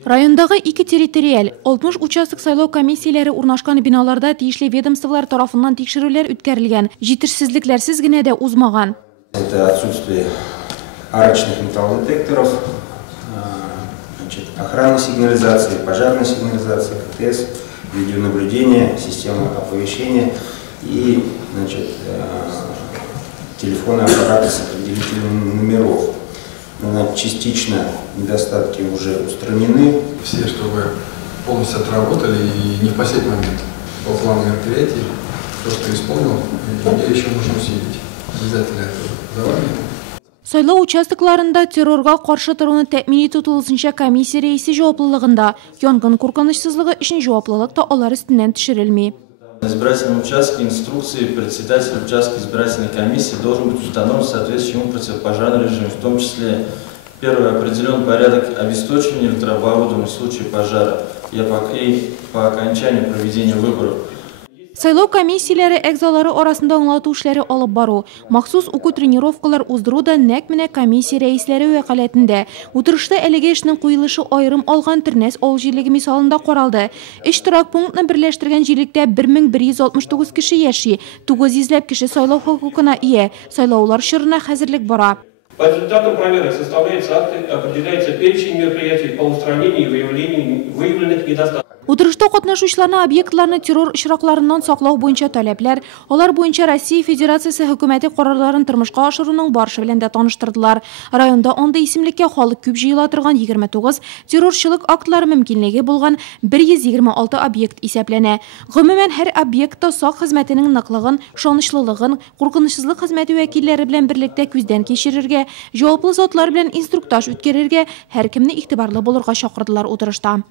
Райондагы 2 территориаль 60 участок сайлау комиссияләре урнашкан биналарда тиешле ведомстволар тарафыннан тикшерүләр үткәрелгән, җитешсезлекләрсез генә дә узмаган. Это отсутствие арочных металлодетекторов, охранной сигнализации, пожарной сигнализации, КТС, видеонаблюдение, система оповещения и телефонные аппараты с определителем номеров. Частично недостатки уже устранены. Все, чтобы полностью отработали и не в последний момент по плану мероприятий, то, что исполнил, где еще нужно усилить. Обязательно это завалено. Сайлау участокларында террорга каршы торуны тәэмин итү тулысынча комиссия рәисе җаваплылыгында, янгын куркынычсызлыгы өчен җаваплылык та алар өстеннән төшерелми. На избирательном участке инструкции председателя участка избирательной комиссии должен быть установлен соответствующий противопожарный режим, в том числе первый определен порядок обесточения электрооборудования в случае пожара и по окончании проведения выборов. Сайлау комиссияләре әгъзалары арасында аңлату эшләре алып бару, махсус уку тренировкалар уздыру да нәкъ менә комиссия рәисләре вәкаләтендә. Утырышта әлеге эшнең куелышы аерым алган Тернәс авыл җирлеге мисалында каралды. Торак пунктны берләштергән җирлектә 1169 кеше яши, 900 кеше сайлау хокукына ия. Сайлаулар чорына хәзерлек бара. По результатам проверок составляется акт, определяется перечень мероприятий по устранению и выявлению выявленных недостатков. Утырышта катнашучыларны объектларны террор очракларыннан саклау буенча таләпләр, алар буенча Россия Федерациясе хөкүмәте карарларын тормышка ашыруның барышы белән дә таныштырдылар. Районда анда исемлеккә халык күп җыела торган 29 террорчылык актлары мөмкинлеге булган 126 объект исәпләнә. Гомумән һәр объектта сак хезмәтенең ныклыгын, шанычлылыгын, куркынычсызлык хезмәте вәкилләре белән берлектә күздән кичерергә, җаваплы затлар белән инструктаж үткәрергә һәркемне игътибарлы булырга чакырдылар утырышта.